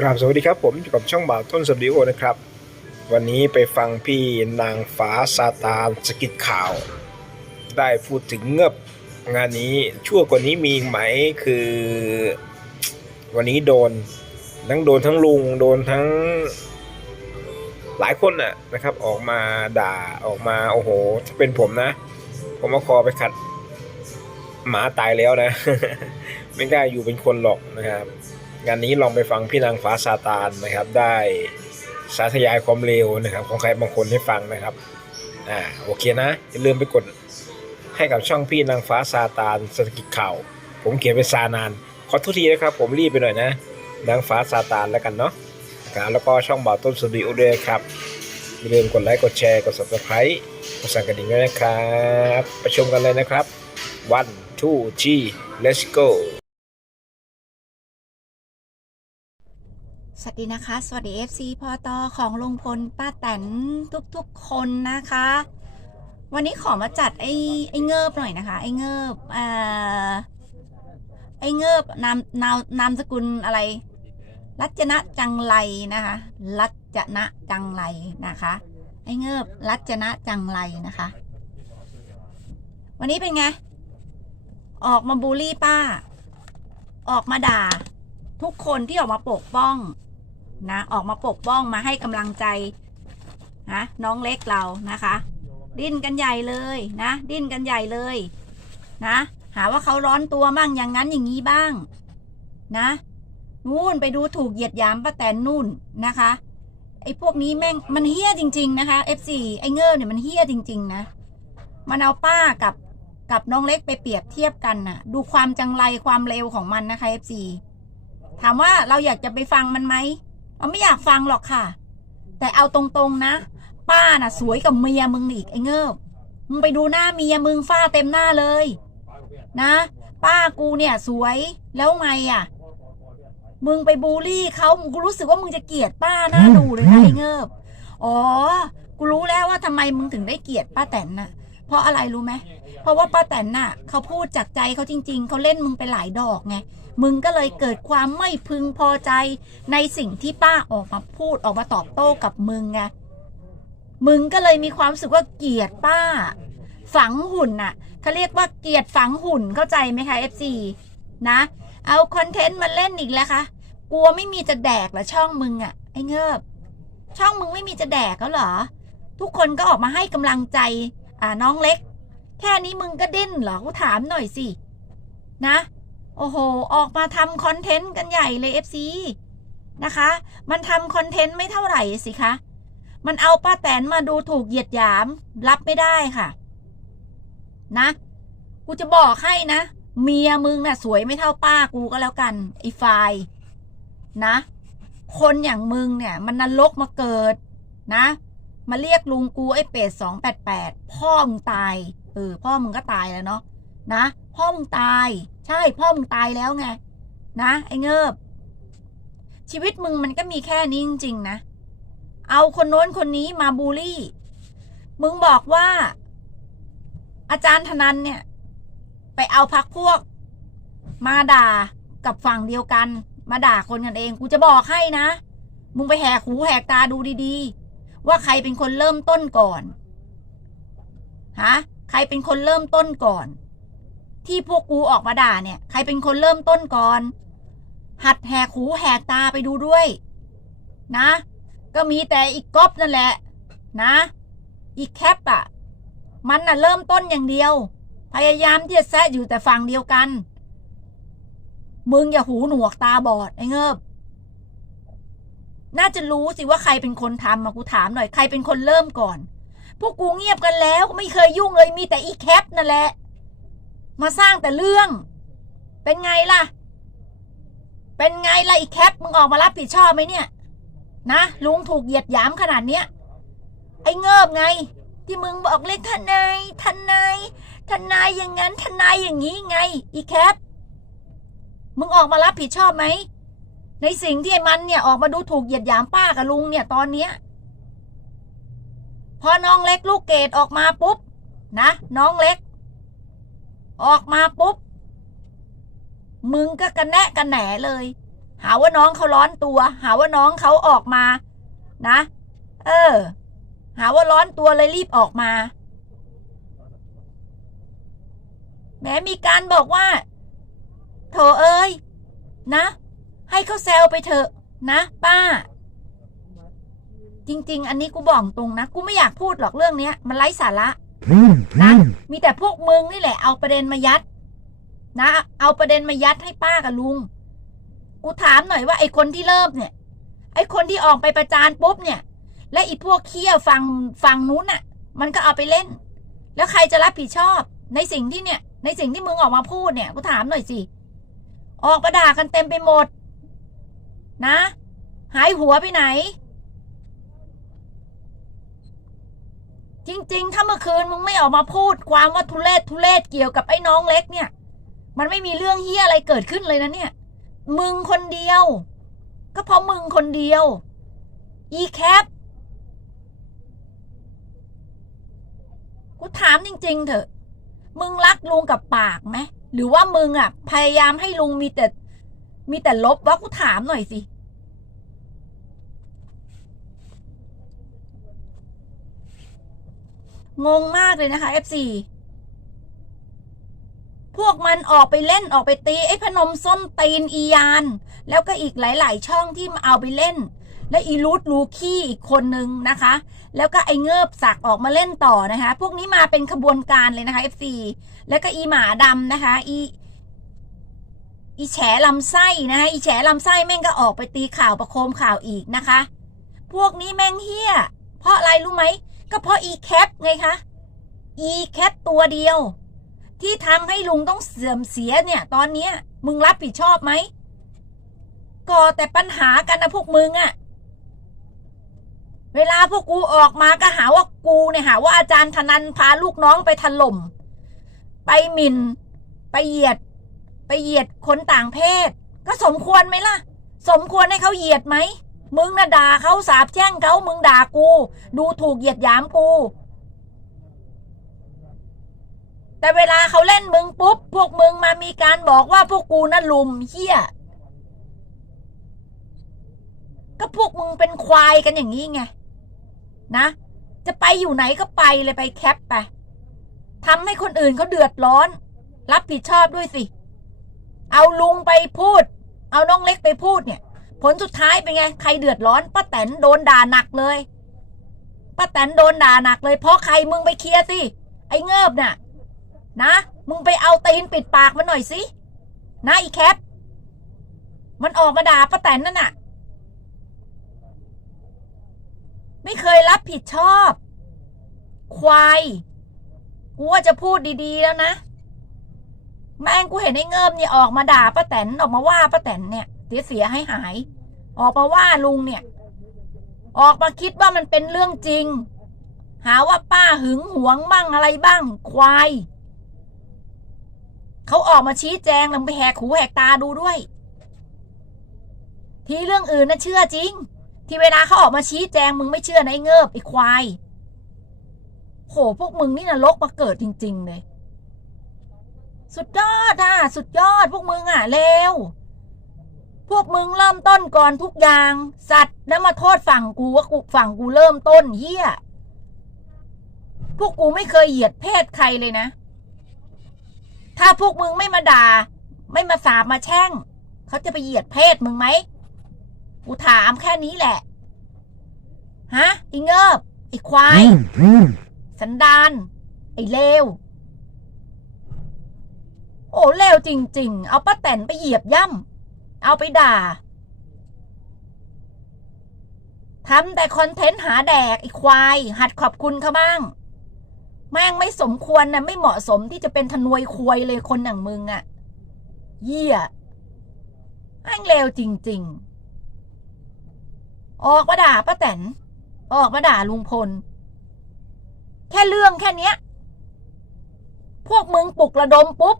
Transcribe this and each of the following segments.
กราบสวัสดีครับผมอยู่กับช่องบ่าวต้นสตูดิโอนะครับ วันนี้ไปฟังพี่นางฟ้าซาตานสกิดข่าว ได้พูดถึงเงือบงานนี้ชั่วกว่านี้มีไหมคือ วันนี้โดนทั้งโดนทั้งลุงโดนทั้งหลายคนน่ะนะครับ ออกมาด่าออกมาโอ้โหถ้าเป็นผมนะ ผมมาคอไปขัดหมาตายแล้วนะ ไม่กล้าอยู่เป็นคนหรอกนะครับ งานนี้ลองไปฟังพี่นางฟ้าซาตานนะครับ ได้สาธยายความเร็วนะครับ ของใครบางคนให้ฟังนะครับอ่าโอเคนะอย่าลืมไปกดให้กับช่องพี่นางฟ้าซาตานสกิจข่าวผมเขียนเป็นซานาน ขอโทุกทีนะครับ ผมรีบไปหน่อยนะนางฟ้าซาตานแล้วกันเนาะครับแล้วก็ช่องบ่าวต้นสตูดิโอด้วยครับอย่าลืมกดไลค์กดแชร์กด subscribe กดสั่นกระดิ่งด้วยนะครับไปชมกันเลยนะครับ one two three let's go สวัสดีนะคะ สวัสดี FC พอตอของลุงพลป้าแตนทุกๆคนนะคะ วันนี้ขอมาจัดไอ้ไอ้เงิบหน่อยนะคะ ไอ้เงิบเอ่อไอ้เงิบนามนามนามสกุลอะไร รัชนะจังไรนะคะ รัชนะจังไรนะคะ ไอ้เงิบรัชนะจังไรนะคะ วันนี้เป็นไง ออกมาบูลลี่ป้า ออกมาด่าทุกคนที่ออกมาปกป้อง นะออกมาปกป้องมาให้กำลังใจนะน้องเล็กเรานะคะ ดิ้นกันใหญ่เลยนะ ดิ้นกันใหญ่เลยนะ หาว่าเขาร้อนตัวมั่งอย่างนั้นอย่างนี้บ้างนะนู่นไปดูถูกเหยียดหยามป้าแตนนู่นนะคะไอ้พวกนี้แม่งมันเฮี้ยจริง ๆ นะคะ F4 ไอ้เงิร์เนี่ยมันเฮี้ยจริง ๆ นะ มันเอาป้ากับกับน้องเล็กไปเปรียบเทียบกันน่ะ ดูความจังไรความเร็วของมันนะคะ F4 ถามว่าเราอยากจะไปฟังมันไหม เราไม่อยากฟังหรอกค่ะ แต่เอาตรงๆนะ ป้าน่ะ สวยกับเมียมึงอีกไอ้เงิบมึงไปดูหน้าเมียมึงฝ้าเต็มหน้าเลย นะ ป้ากูเนี่ยสวยแล้วไงอะ มึงไปบูลลี่เขามึงกูรู้สึกว่ามึงจะเกลียดป้าหน้าดูเลยนะไอ้เงิบอ๋อ กูรู้แล้วว่าทำไมมึงถึงได้เกลียดป้าแตนน่ะ เพราะอะไรรู้ไหมเพราะว่าป้าแตนน่ะ เขาพูดจากใจเขาจริง ๆ เขาเล่นมึงไปหลายดอกไง มึงก็เลยเกิดความไม่พึงพอใจในสิ่งที่ป้าออกมาพูดออกมาตอบโต้กับมึงไงมึงก็เลยมีความรู้สึกว่าเกลียดป้า ฝังหุ่นน่ะเขาเรียกว่าเกลียดฝังหุ่นเข้าใจไหมคะ FC นะ เอาคอนเทนต์มาเล่นอีกแล้วคะกลัวไม่มีจะแดกเหรอช่องมึงอะไอ้เงิบช่องมึงไม่มีจะแดกแล้วเหรอ ทุกคนก็ออกมาให้กำลังใจ อ่าน้องเล็ก แค่นี้มึงก็ดิ้นเหรอกูถามหน่อยสินะ โอ้โห ออกมาทำคอนเทนต์กันใหญ่เลย FC นะคะ มันทำคอนเทนต์ไม่เท่าไหร่สิคะ มันเอาป้าแตนมาดูถูกเหยียดหยาม รับไม่ได้ค่ะ นะ กูจะบอกให้นะ เมียมึงน่ะ สวยไม่เท่าป้ากูก็แล้วกันไอ้ไฟนะ คนอย่างมึงเนี่ย มันนรกมาเกิด นะ มาเรียกลุงกูไอ้เป็ดสองแปดแปดพ่อมึงตาย เออ พ่อมึงก็ตายแล้วเนาะ นะ พ่อมึงตาย ใช่พ่อมึงตายแล้วไง นะ ไอ้เงิบ ชีวิตมึงมันก็มีแค่นี้จริงๆนะ เอาคนโน้นคนนี้มาบูลลี่ มึงบอกว่า อาจารย์ธนันเนี่ย ไปเอาพักพวก มาด่ากับฝั่งเดียวกัน มาด่าคนกันเอง กูจะบอกให้นะ มึงไปแหกหูแหกตาดูดีๆ ว่าใครเป็นคนเริ่มต้นก่อน ฮะ ใครเป็นคนเริ่มต้นก่อน ที่พวกกูออกมาด่าเนี่ย ใครเป็นคนเริ่มต้นก่อน หัดแหกหูแหกตาไปดูด้วย นะ ก็มีแต่อีกก๊อปนั่นแหละ นะ อีกแคปอะมันน่ะเริ่มต้นอย่างเดียว พยายามที่จะแซะอยู่แต่ฝั่งเดียวกัน มึงอย่าหูหนวกตาบอดไอ้เงิบน่าจะรู้สิว่าใครเป็นคนทำมากูถามหน่อยใครเป็นคนเริ่มก่อน พวกกูเงียบกันแล้วไม่เคยยุ่งเลยมีแต่อีแคปนั่นแหละ มาสร้างแต่เรื่อง เป็นไงล่ะ เป็นไงล่ะอีแคปมึงออกมารับผิดชอบไหมเนี่ย นะลุงถูกเหยียดหยามขนาดเนี้ยไอ้เงิบไง ที่มึงบอกเลยทนายทนายทนายอย่างนั้นทนายอย่างนี้ไง อีแคปมึงออกมารับผิดชอบไหมในสิ่งที่ไอ้มันเนี่ยออกมาดูถูกเหยียดหยามป้ากับลุงเนี่ยตอนเนี้ยพอน้องเล็กลูกเกดออกมาปุ๊บนะ น้องเล็ก ออกมาปุ๊บ มึงก็กระแนะกระแหนเลย หาว่าน้องเขาร้อนตัว หาว่าน้องเขาออกมา นะ เออ หาว่าร้อนตัวเลยรีบออกมา แม้มีการบอกว่าโถเอ้ย นะ ให้เขาแซวไปเถอะ นะ ป้า จริง ๆ อันนี้กูบอกตรงนะ กูไม่อยากพูดหรอกเรื่องเนี้ย มันไร้สาระ นะมีแต่พวกมึงนี่แหละเอาประเด็นมายัด นะ เอาประเด็นมายัดให้ป้ากับลุง กูถามหน่อยว่าไอ้คนที่เริ่มเนี่ย ไอ้คนที่ออกไปประจานปุ๊บเนี่ย และอีพวกเคี้ยวฟังฟังนู้นน่ะ มันก็เอาไปเล่น แล้วใครจะรับผิดชอบ ในสิ่งที่เนี่ย ในสิ่งที่มึงออกมาพูดเนี่ยกูถามหน่อยสิออกประด่ากันเต็มไปหมด นะ หายหัวไปไหน จริง ๆ ถ้าเมื่อคืนมึงไม่ออกมาพูดความว่าทุเลศทุเลศเกี่ยวกับไอ้น้องเล็กเนี่ย มันไม่มีเรื่องเฮี้ยอะไรเกิดขึ้นเลยนะเนี่ย มึงคนเดียว ก็เพราะมึงคนเดียว อีแคปกูถามจริง ๆ เถอะ มึงรักลุงกับปากไหมหรือว่ามึงอะ พยายามให้ลุงมีแต่ มีแต่ลบวะกูถามหน่อยสิ งงมากเลยนะคะ FC พวกมันออกไปเล่นออกไปตีไอ้พนมส้นตีนอียาน แล้วก็อีกหลาย ๆ ช่องที่มาเอาไปเล่น และอีรูดลูคี้อีกคนนึงนะคะ แล้วก็ไอ้เงิบสักออกมาเล่นต่อนะคะ พวกนี้มาเป็นขบวนการเลยนะคะ FC แล้วก็อีหมาดำนะคะ อีอีแฉลำไส้นะคะอีแฉลำไส้แม่งก็ออกไปตีข่าวประโคมข่าวอีกนะคะ พวกนี้แม่งเฮี้ย เพราะอะไรรู้ไหม ก็เพราะอีแคปไงคะอีแคปตัวเดียว ที่ทำให้ลุงต้องเสื่อมเสียเนี่ย ตอนนี้มึงรับผิดชอบไหมก่อแต่ปัญหากันนะพวกมึงอะเวลาพวกกูออกมาก็หาว่ากูเนี่ยหาว่าอาจารย์ธนันพาลูกน้องไปถล่ม ไปหมิน่น ไปเหยียด ไปเหยียดคนต่างเพศ ก็สมควรไหมล่ะ สมควรให้เขาเหยียดไหม มึงน่ะด่าเขาสาบแช่งเขามึงด่ากู ดูถูกเหยียดหยามกู แต่เวลาเขาเล่นมึงปุ๊บ พวกมึงมามีการบอกว่าพวกกูน่ะลุมเฮี้ย ก็พวกมึงเป็นควายกันอย่างนี้ไง นะ จะไปอยู่ไหนก็ไปเลยไปแคปไปทำให้คนอื่นเขาเดือดร้อน รับผิดชอบด้วยสิ เอาลุงไปพูด เอาน้องเล็กไปพูดเนี่ย ผลสุดท้ายเป็นไง ใครเดือดร้อนป้าแตนโดนด่าหนักเลยป้าแตนโดนด่าหนักเลย เพราะใครมึงไปเคลียร์สิ ไอ้เงิบน่ะ นะ มึงไปเอาตีนปิดปากมันหน่อยสินะอีแคป มันออกมาด่าป้าแตนนั่นน่ะ ไม่เคยรับผิดชอบ ควายกูว่าจะพูดดีๆแล้วนะ แม่งกูเห็นไอ้เงิมเนี่ยออกมาด่าป้าแตนออกมาว่าป้าแตนเนี่ย เสียเสียให้หาย ออกมาว่าลุงเนี่ย ออกมาคิดว่ามันเป็นเรื่องจริง หาว่าป้าหึงหวงบ้างอะไรบ้าง ควายเขาออกมาชี้แจงลงไปแหกหูแหกตาดูด้วย ทีเรื่องอื่นน่ะเชื่อจริง ที่เวลาเขาออกมาชี้แจงมึงไม่เชื่อในะไอ้เงิบไอ้ควายโหพวกมึงนี่นรกมาเกิดจริง ๆ เลย สุดยอดอะ สุดยอดพวกมึงอะเร็ว พวกมึงเริ่มต้นก่อนทุกอย่าง สัตว์แล้วมาโทษฝั่งกูว่ากูฝั่งกูเริ่มต้นเฮียพวกกูไม่เคยเหยียดเพศใครเลยนะ ถ้าพวกมึงไม่มาด่า ไม่มาสาบมาแช่ง เขาจะไปเหยียดเพศมึงไหม กูถามแค่นี้แหละ ฮะไอเงิบไอ้ควาย สันดาน ไอ้เลว โอ้เลวจริง ๆ เอาป้าแตนไปเหยียบย่ำ เอาไปด่าทำแต่คอนเทนต์หาแดกไอ้ควาย หัดขอบคุณเขาบ้าง แม่งไม่สมควรนะไม่เหมาะสมที่จะเป็นทนวยควยเลยคนอย่างมึงอะเยี่ยแม่งเลวจริง ๆ ออกมาด่าป้าแตนออกมาด่าลุงพล แค่เรื่องแค่เนี้ย พวกมึงปลุกระดมปุ๊บ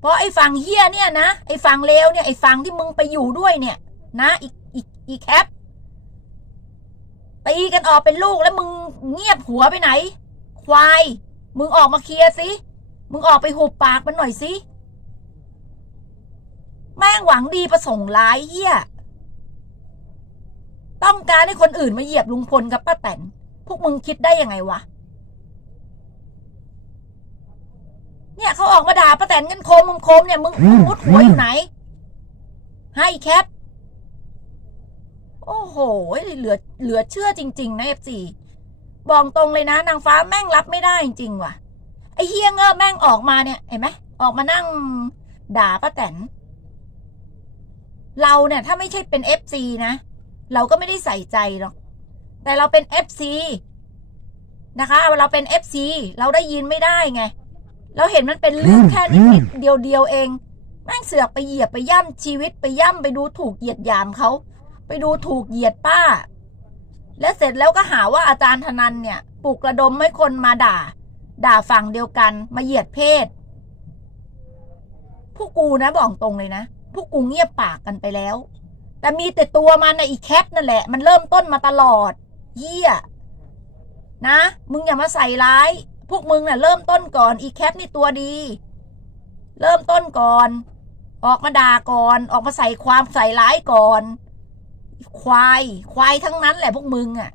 เพราะไอ้ฝั่งเฮียเนี่ยนะไอ้ฝั่งเลวเนี่ยไอ้ฝั่งที่มึงไปอยู่ด้วยเนี่ย นะอีกอีกอีกแคปตีกันออกเป็นลูกแล้วมึงเงียบหัวไปไหน ควาย มึงออกมาเคลียร์สิมึงออกไปหุบปากมันหน่อยสิแม่งหวังดีประสงค์ร้ายเฮียต้องการให้คนอื่นมาเหยียบลุงพลกับป้าแตนพวกมึงคิดได้ยังไงวะ เนี่ยเขาออกมาด่าป้าแตนกันโคมโคมเนี่ยมึงมึงมุดหัวอยู่ไหน ให้แคป โอ้โหเหลือเหลือเชื่อจริง ๆ นะเอฟซีบอกตรงเลยนะ นางฟ้าแม่งรับไม่ได้จริงๆว่ะ ไอ้เฮียเงอแม่งออกมาเนี่ย เห็นไหมออกมานั่งด่าป้าแตน เราเนี่ย ถ้าไม่ใช่เป็นเอฟซีนะ เราก็ไม่ได้ใส่ใจหรอก แต่เราเป็นเอฟซีนะคะ เราเป็นเอฟซีเราได้ยินไม่ได้ไง เราเห็นมันเป็นเรื่องแค่นิดๆเดียวเดียวๆเองแม่งเสือกไปเหยียบไปย่ำชีวิตไปย่ำไปดูถูกเหยียดหยามเขาไปดูถูกเหยียดป้า แล้วเสร็จแล้วก็หาว่าอาจารย์ธนันเนี่ยปลุกระดมให้คนมาด่า ด่าฝั่งเดียวกันมาเหยียดเพศ ผู้กูนะบอกตรงเลยนะผู้กูเงียบปากกันไปแล้ว แต่มีแต่ตัวมันนะอีแคปนั่นแหละ มันเริ่มต้นมาตลอดเยี่ยนะ มึงอย่ามาใส่ร้าย พวกมึงน่ะ เริ่มต้นก่อน อีแคปนี่ตัวดี เริ่มต้นก่อน ออกมาด่าก่อน ออกมาใส่ความใส่ร้ายก่อน ควาย ควายทั้งนั้นแหละพวกมึงอะ